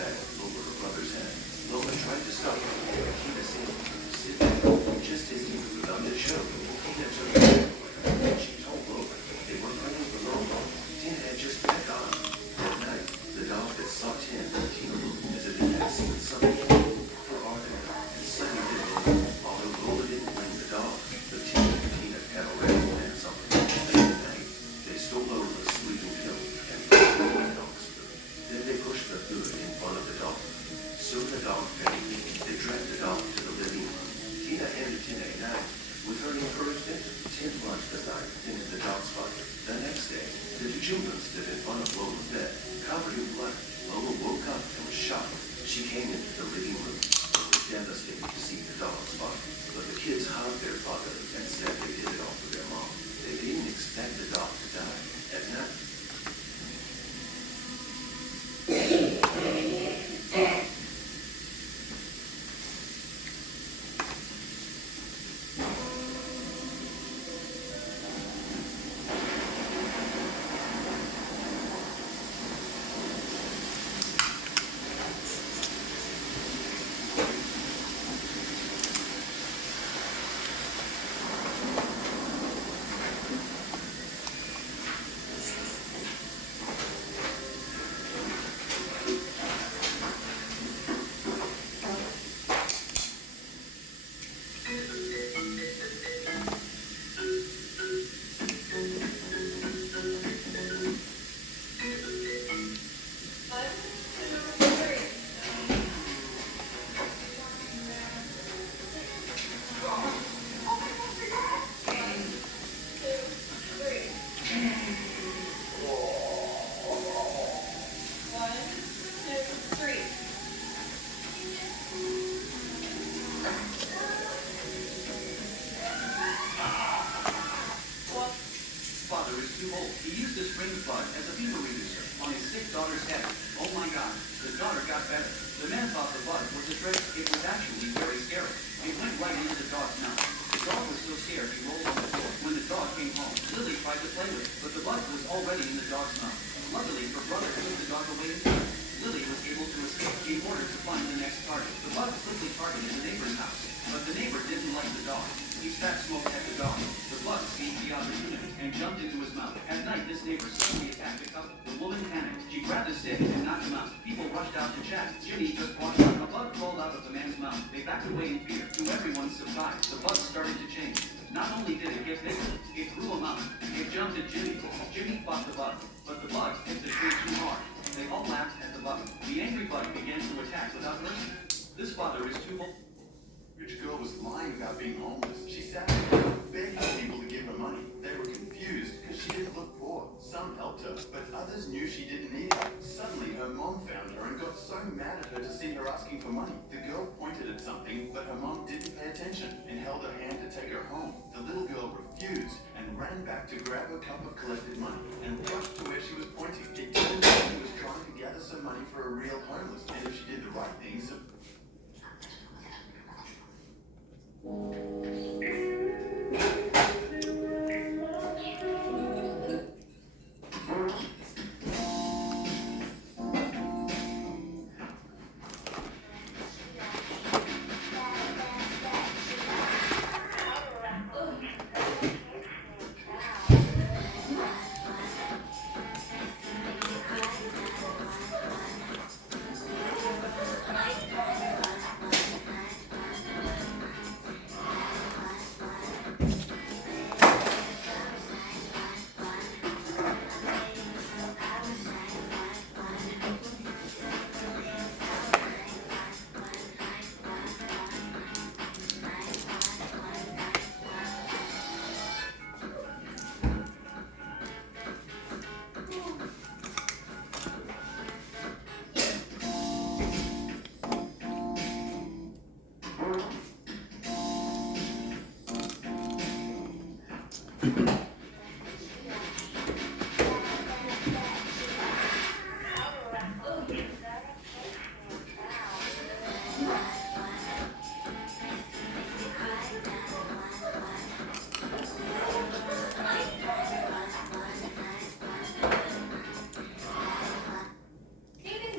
bag over her brother's head. Lola tried to stop her, but Tina said, "Sit down." Just as he was about to choke, Tina took her hand away. She told Lola they were running for Lola. Tina had just met Dog. That night, the dog that sought Tina looked as if it had seen something for Arthur, and Sunny didn't. Although Lola didn't blame the dog, but Tina had already planned something. That night, they stole Lola's sleeping pill and put it in the dog's food. Then they pushed the food in front of the dog. Soon the dog fainted. They dragged the dog to the living room. Tina handed Tina a knife. With her encouragement, Tina plunged the knife into the dog's body. The next day, the two children stood in front of Lola's bed, covered in blood. Lola woke up and was shocked. She came into the living room and was devastated to see the dog's body. But the kids hugged their father and said they did it all for their mom. They didn't expect the dog to die at night.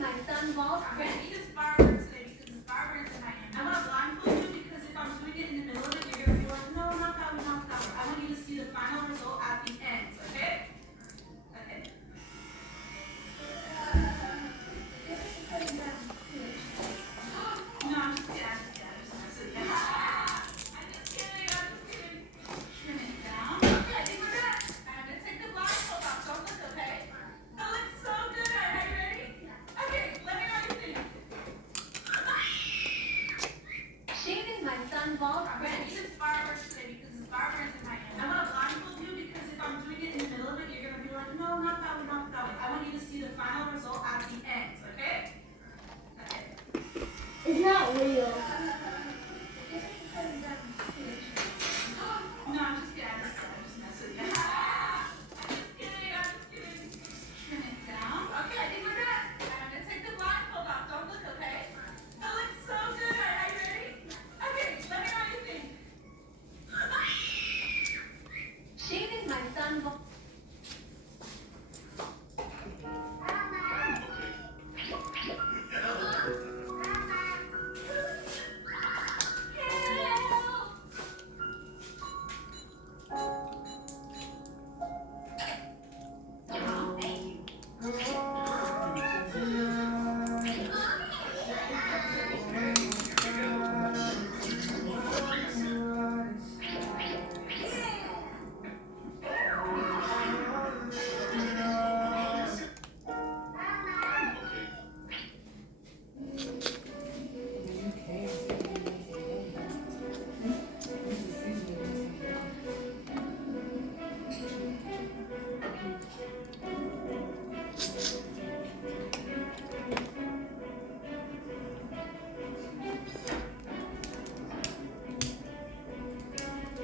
My son son Walt. I'm gonna eat this fireworks today because this fireworks in my hand. I want to blindfold you because if I'm doing it in the middle of it, you're gonna be like, no, not that one, not that one. I want you to see the final result at the end, okay? Okay. No, I'm just kidding. I'm just messing with you. I'm just kidding. Trim it down. Okay, I think we're good. I'm gonna take the blindfold off. Don't look, okay? That looks so good. Are you ready? Okay, let me know what you think. Shaving my son Walt. I'm gonna eat this fireworks today because this fireworks in my hand. I want to blindfold you because if I'm doing it in the middle of it, you're gonna be like, no, not that one, not that one. I want you to see the final result at the end, okay? Okay. It's not real. No, I'm just kidding. I'm just messing with you. I'm just kidding. Trim it down. Okay, I think we're good. I'm gonna take the blindfold off. Don't look, okay? That looks so good. Are you ready? Okay, let me know what you think. Shaving my son.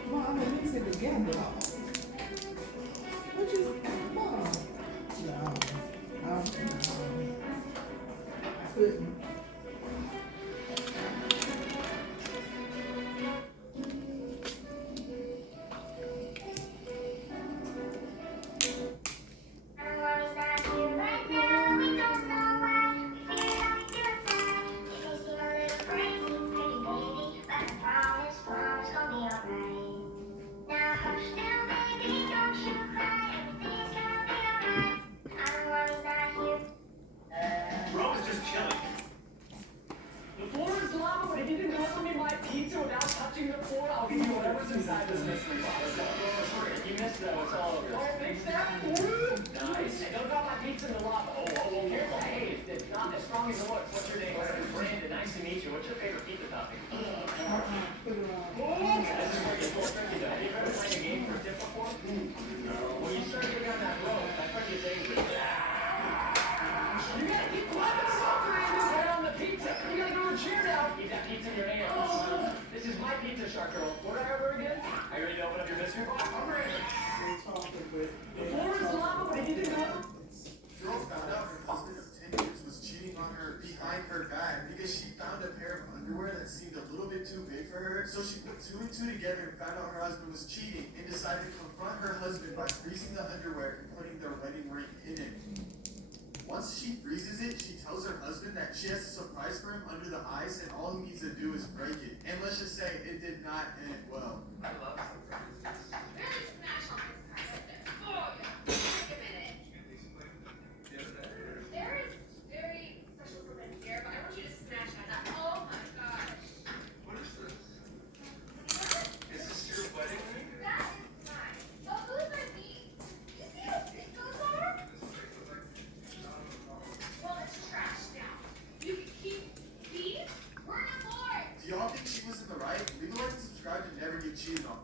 Well, I'm gonna mix it together. Which is, Mom. No. I couldn't. Bro is just chilling. The floor is lava, but if you can deliver me my pizza without touching the floor, I'll give you whatever's inside this mystery box. Let's go. If you missed though, it's all over. Oh, big step. Nice. Hey, don't drop my pizza in the lava. Oh, careful. Hey, it's not as strong as it looks. What's your name? Brandon. Nice to meet you. What's your favorite pizza topping? Put it on. This is where you pull tricky though. Have you ever played a game for a dip before? No. When you start getting on that rope, that part gets angry. You gotta keep clapping stuff, Brandon. Right on the pizza. You gotta go to cheer now. Keep that pizza in your hand. This is my pizza, shark girl. What did I order again? Are you ready to open up your mystery box? I'm ready. They're talking, but The floor is lava, but if you didn't know. Girl found out her husband of 10 years was cheating on her behind her back because she found a pair of underwear that seemed a little bit too big for her. So she put two and two together and found out her husband was cheating and decided to confront her husband by freezing the underwear and putting their wedding ring in it. Once she freezes it, she tells her husband that she has a surprise for him under the ice and all he needs to do is break it. And let's just say it did not end well. I love surprises. Really smash on this part right there. Oh, yeah. Take a minute. There is very special something here, but I want you to smash that. Oh my gosh. What is this? What? Is this your wedding ring? That is mine. Oh, those are these. You see how big those are? Well, it's trash now. You can keep these. We're on board. Do y'all think she was in the right? Leave a like and subscribe to never get cheated on.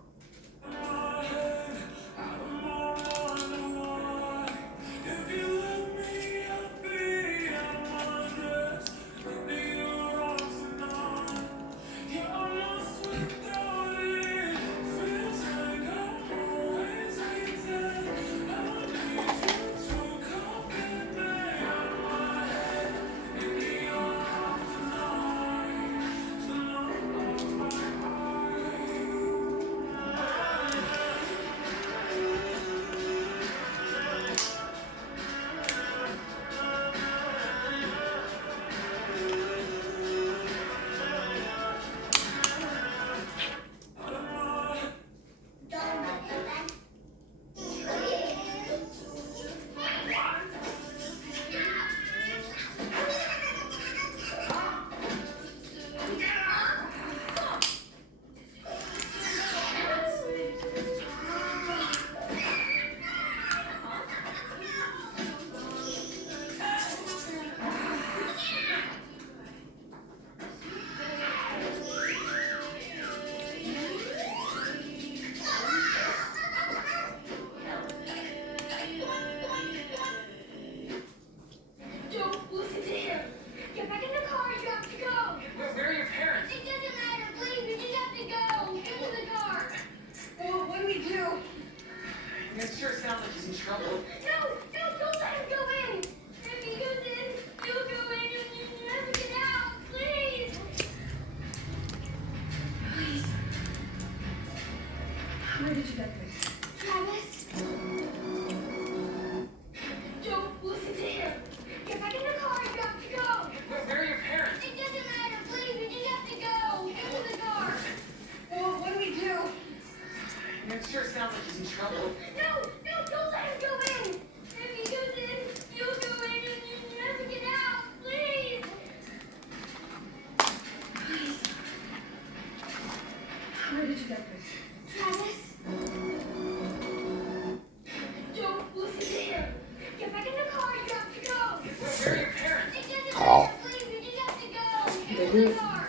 you get this? Travis? Don't listen to him. Get back in the car. You have to go. Where are your parents? It doesn't matter. Please, you just have to go. Get in the car.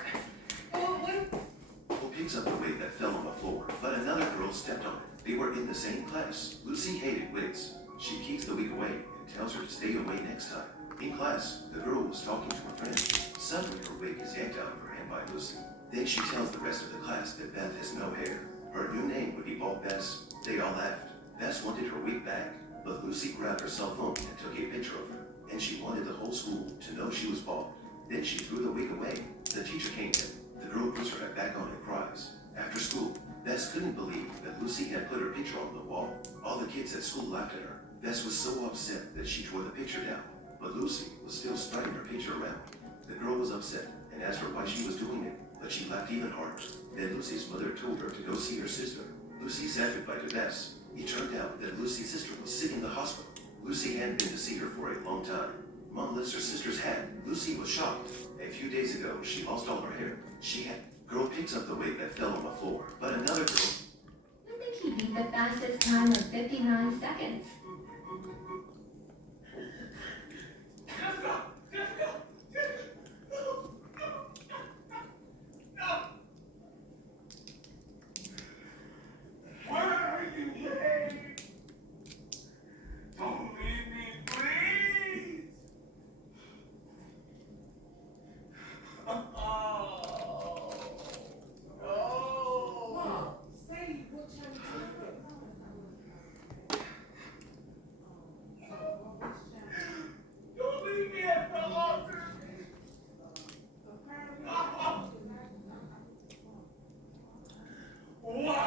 Oh, what? Who picks up the wig that fell on the floor, but another girl stepped on it. They were in the same class. Lucy hated wigs. She keeps the wig away and tells her to stay away next time. In class, the girl was talking to her friend. Suddenly, her wig is yanked out of her hand by Lucy. Then she tells the rest of the class that Beth has no hair. Her new name would be Bald Bess. They all laughed. Bess wanted her wig back, but Lucy grabbed her cell phone and took a picture of her. And she wanted the whole school to know she was bald. Then she threw the wig away. The teacher came in. The girl puts her head back on and cries. After school, Bess couldn't believe that Lucy had put her picture on the wall. All the kids at school laughed at her. Bess was so upset that she tore the picture down. But Lucy was still spreading her picture around. The girl was upset and asked her why she was doing it, but she laughed even harder. Then Lucy's mother told her to go see her sister. Lucy said goodbye to Bess. It turned out that Lucy's sister was sick in the hospital. Lucy hadn't been to see her for a long time. Mom lifts her sister's hat. Lucy was shocked. A few days ago, she lost all her hair. Girl picks up the wig that fell on the floor, but another girl. I think he beat the fastest time of 59 seconds. Jessica! Jessica! No! Where are you, babe? Don't leave me, please! Oh. Mom, say what time Don't leave me at the altar! Why?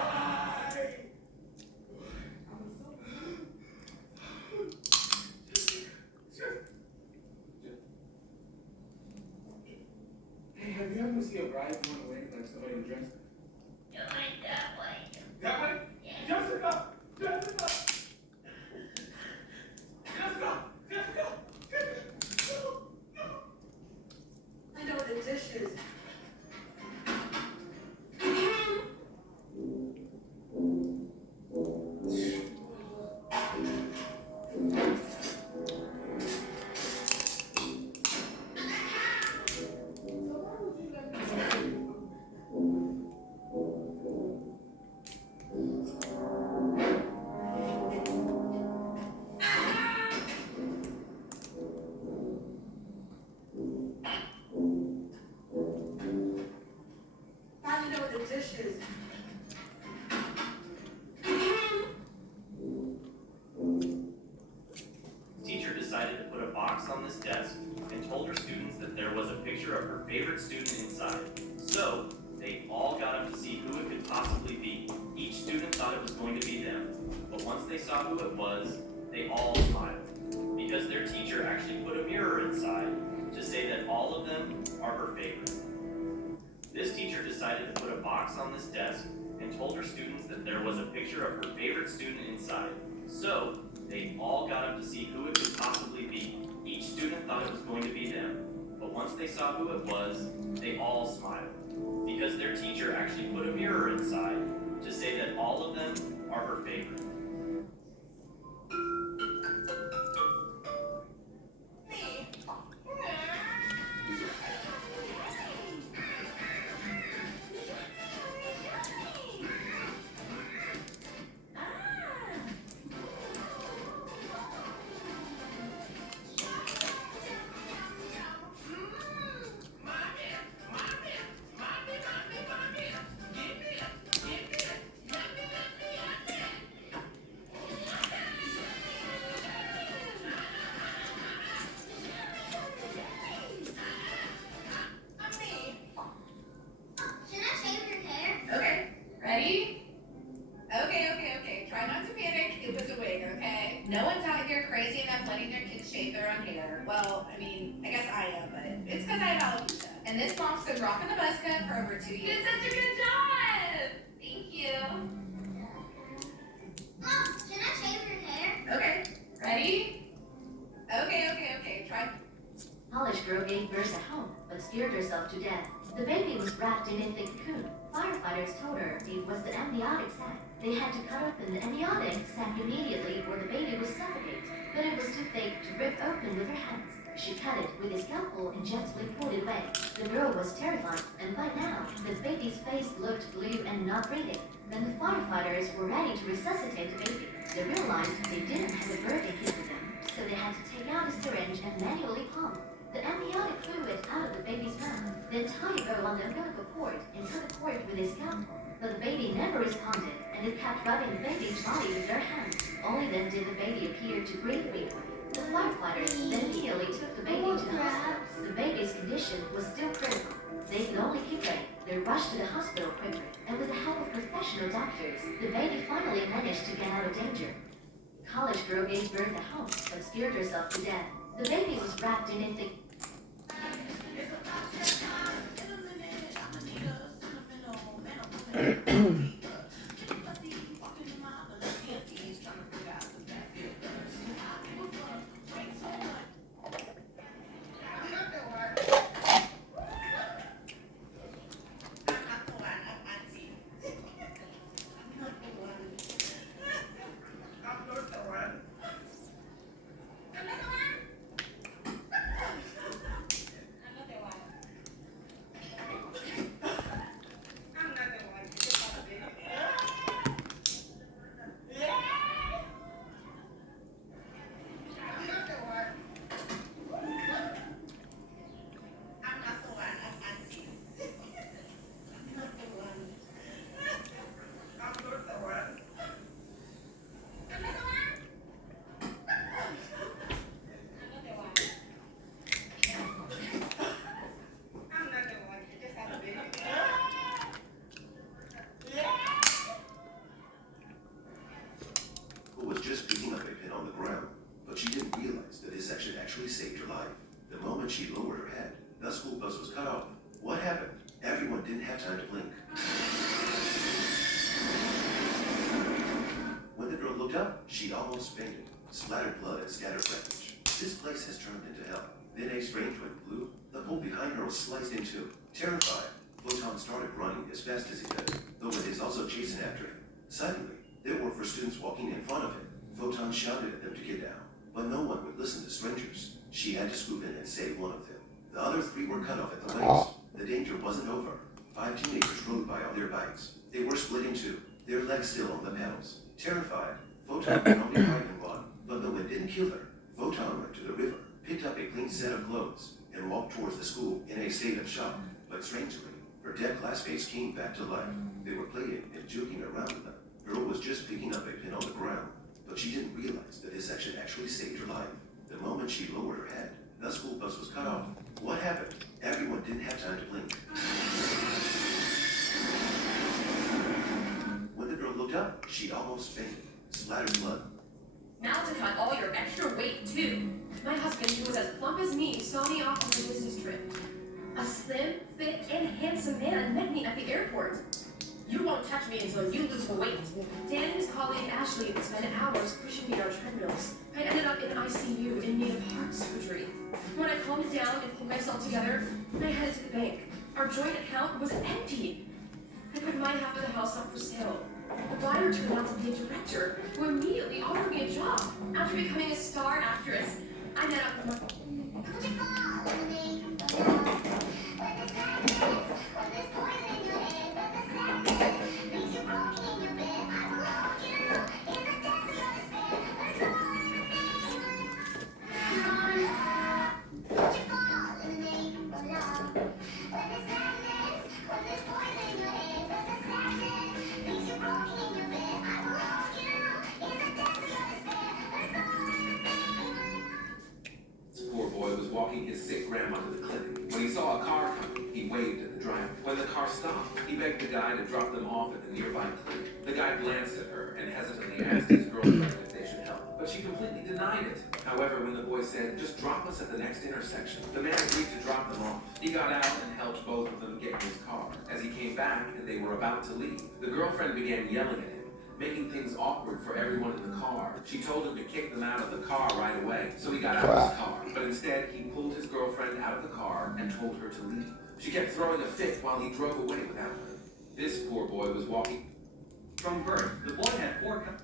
Hey, have you ever seen a bride going away like somebody in a dress? Do it that way. That way? Jessica! Jessica! Jessica! Jessica! I know the dishes. I know the dishes. Teacher decided to put a box on this desk and told her students that there was a picture of her favorite student inside. So, they all got up to see who it could possibly be. Each student thought it was going to be them, but once they saw who it was, they all smiled. Because their teacher actually put a mirror inside to say that all of them are her favorite. This teacher decided to put a box on this desk and told her students that there was a picture of her favorite student inside. So, they all got up to see who it could possibly be. Each student thought it was going to be them, but once they saw who it was, they all smiled. Because their teacher actually put a mirror inside to say that all of them are her favorite. Should I shave your hair? Okay, ready? Okay. Try not to panic. It was a wig, okay? No one's out here crazy enough letting their kids shave their own hair. Well, I mean, I guess I am, but it's because I have alopecia. And this mom's been rocking the buzz cut for over 2 You years. did such a good job! Thank you. Mom, should I shave your hair? Okay, ready? Okay. Try. College girl gave birth at home, but scared herself to death. The baby was wrapped in a thick cocoon. Firefighters told her it was the amniotic sac. They had to cut open the amniotic sac immediately or the baby would suffocate. But it was too thick to rip open with her hands. She cut it with a scalpel and gently pulled it away. The girl was terrified, and by now, the baby's face looked blue and not breathing. Then the firefighters were ready to resuscitate the baby. They realized they didn't have a birthing kit with them, so they had to take out a syringe and manually pump the amniotic fluid out of the baby's mouth. Then tie a bow on the umbilical cord and cut the cord with a scalpel. But the baby never responded, and it kept rubbing the baby's body with their hands. Only then did the baby appear to breathe freely. The firefighters then immediately took the baby to the hospital. The baby's condition was still critical. They could only keep waiting. They rushed to the hospital quickly, and with the help of professional doctors, the baby finally managed to get out of danger. College girl gave birth at home, but scared herself to death. The baby was wrapped in a thick was just picking up a pin on the ground, but she didn't realize that this action actually saved her life. The moment she lowered her head, the school bus was cut off. What happened? Everyone didn't have time to blink. When the girl looked up, she almost fainted. Splattered blood and scattered wreckage. This place has turned into hell. Then a strange wind blew. The pole behind her was sliced in two. Terrified, Photon started running as fast as he could. The wind is also chasing after him. Suddenly, there were 4 students walking in front of him. Photon shouted at them to get down, but no one would listen to strangers. She had to swoop in and save one of them. The other 3 were cut off at the waist. The danger wasn't over. 5 teenagers rode by on their bikes. They were split in two, their legs still on the pedals. Terrified, Photon could only hide and run, but the wind didn't kill her. Photon went to the river, picked up a clean set of clothes, and walked towards the school in a state of shock. But strangely, her dead classmates came back to life. They were playing and joking around with them. The girl was just picking up a pin on the ground, but she didn't realize that this action actually saved her life. The moment she lowered her head, the school bus was cut off. What happened? Everyone didn't have time to blink. When the girl looked up, she almost fainted. Splattered blood. Now to cut all your extra weight, too. My husband, who was as plump as me, saw me off on a business trip. A slim, fit, and handsome man met me at the airport. You won't touch me until you lose the weight. Dan and his colleague Ashley would spend hours pushing me on treadmills. I ended up in ICU in need of heart surgery. When I calmed down and pulled myself together, I headed to the bank. Our joint account was empty. I put my half of the house up for sale. The buyer turned out to be a director who immediately offered me a job. After becoming a star actress, I met up with my... Walking his sick grandma to the clinic. When he saw a car coming, he waved at the driver. When the car stopped, he begged the guy to drop them off at the nearby clinic. The guy glanced at her and hesitantly asked his girlfriend if they should help, but she completely denied it. However, when the boy said, "Just drop us at the next intersection," the man agreed to drop them off. He got out and helped both of them get in his car. As he came back and they were about to leave, the girlfriend began yelling at him. making things awkward for everyone in the car. She told him to kick them out of the car right away, so he got out of his car. But instead, he pulled his girlfriend out of the car and told her to leave. She kept throwing a fit while he drove away without her. This poor boy was walking. From birth, the boy had 4 cups.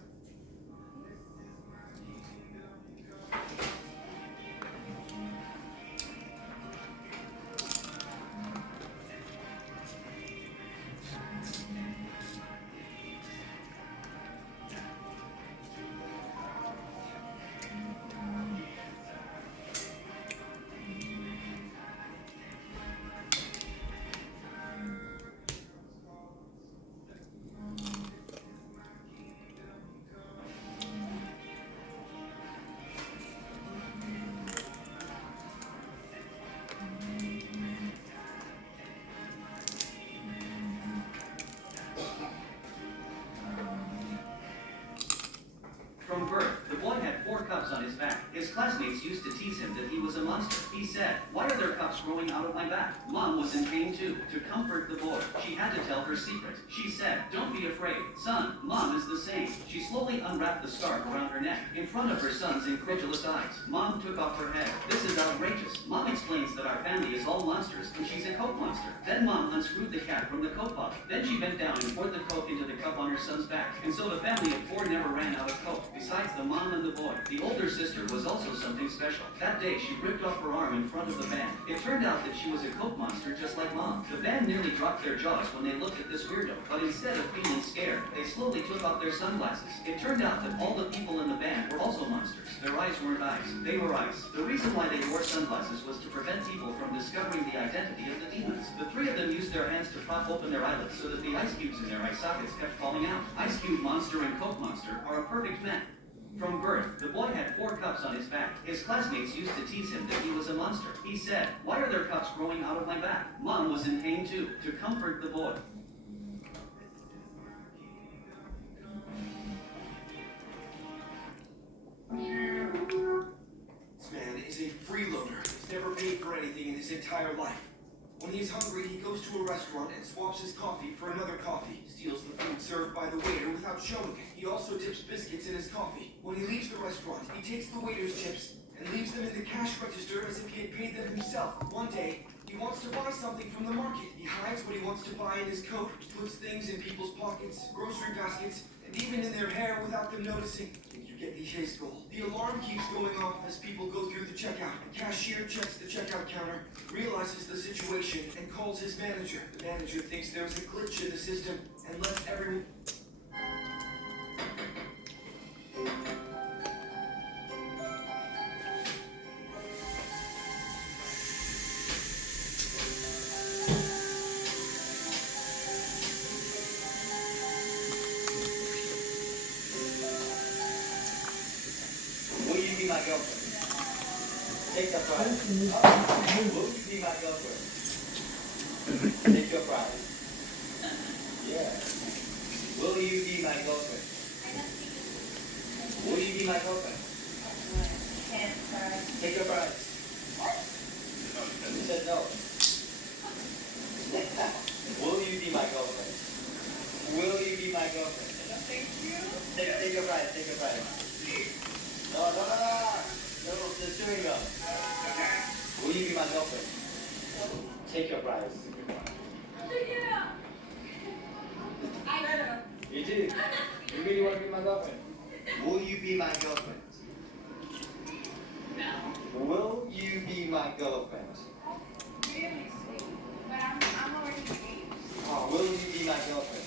From birth, the boy had 4 cups on his back. His classmates used to tease him that he was a monster. He said, "Why are there cups growing out of my back?" Mom was in pain too. To comfort the boy, she had to tell her secret. She said, "Don't be afraid. Son, Mom is the same." She slowly unwrapped the scarf around her neck in front of her son's incredulous eyes. Mom took off her head. "This is outrageous." Mom explains that our family is all monsters and she's a Coke monster. Then Mom unscrewed the cap from the Coke bottle. Then she bent down and poured the Coke into the cup on her son's back. And so the family of 4 never ran out of Coke. Besides the mom and the boy, the older sister was also something special. That day, she ripped off her arm in front of the band. It turned out that she was a Coke monster just like Mom. The band nearly dropped their jaws when they looked at this weirdo, but instead of feeling scared, they slowly took off their sunglasses. It turned out that all the people in the band were also monsters. Their eyes weren't eyes, they were ice. The reason why they wore sunglasses was to prevent people from discovering the identity of the demons. The 3 of them used their hands to prop open their eyelids so that the ice cubes in their eye sockets kept falling out. Ice Cube Monster and Coke Monster are a perfect match. From birth, the boy had 4 cups on his back. His classmates used to tease him that he was a monster. He said, "Why are there cups growing out of my back?" Mom was in pain too. To comfort the boy, This man is a freeloader. He's never paid for anything in his entire life. When he's hungry, he goes to a restaurant and swaps his coffee for another coffee. Steals the food served by the waiter without showing it. He also dips biscuits in his coffee. When he leaves the restaurant, he takes the waiter's tips and leaves them in the cash register as if he had paid them himself. One day, he wants to buy something from the market. He hides what he wants to buy in his coat, puts things in people's pockets, grocery baskets, and even in their hair without them noticing. You get the his goal. The alarm keeps going off as people go through the checkout. The cashier checks the checkout counter, realizes the situation, and calls his manager. The manager thinks there's a glitch in the system and lets everyone... Will you be my girlfriend? Take the prize. Will you be my girlfriend? Take your prize. Yeah. Will you be my girlfriend? Will you be my girlfriend? Take your prize. You said no. Will you be my girlfriend? Will you be my girlfriend? Thank you. Take your prize. Take your prize. No, the chewing gum. Will you be my girlfriend? Take your prize. Yeah. You do? You really want to be my girlfriend? Will you be my girlfriend? No. Will you be my girlfriend? Really sweet. But I'm already engaged. Oh, will you be my girlfriend?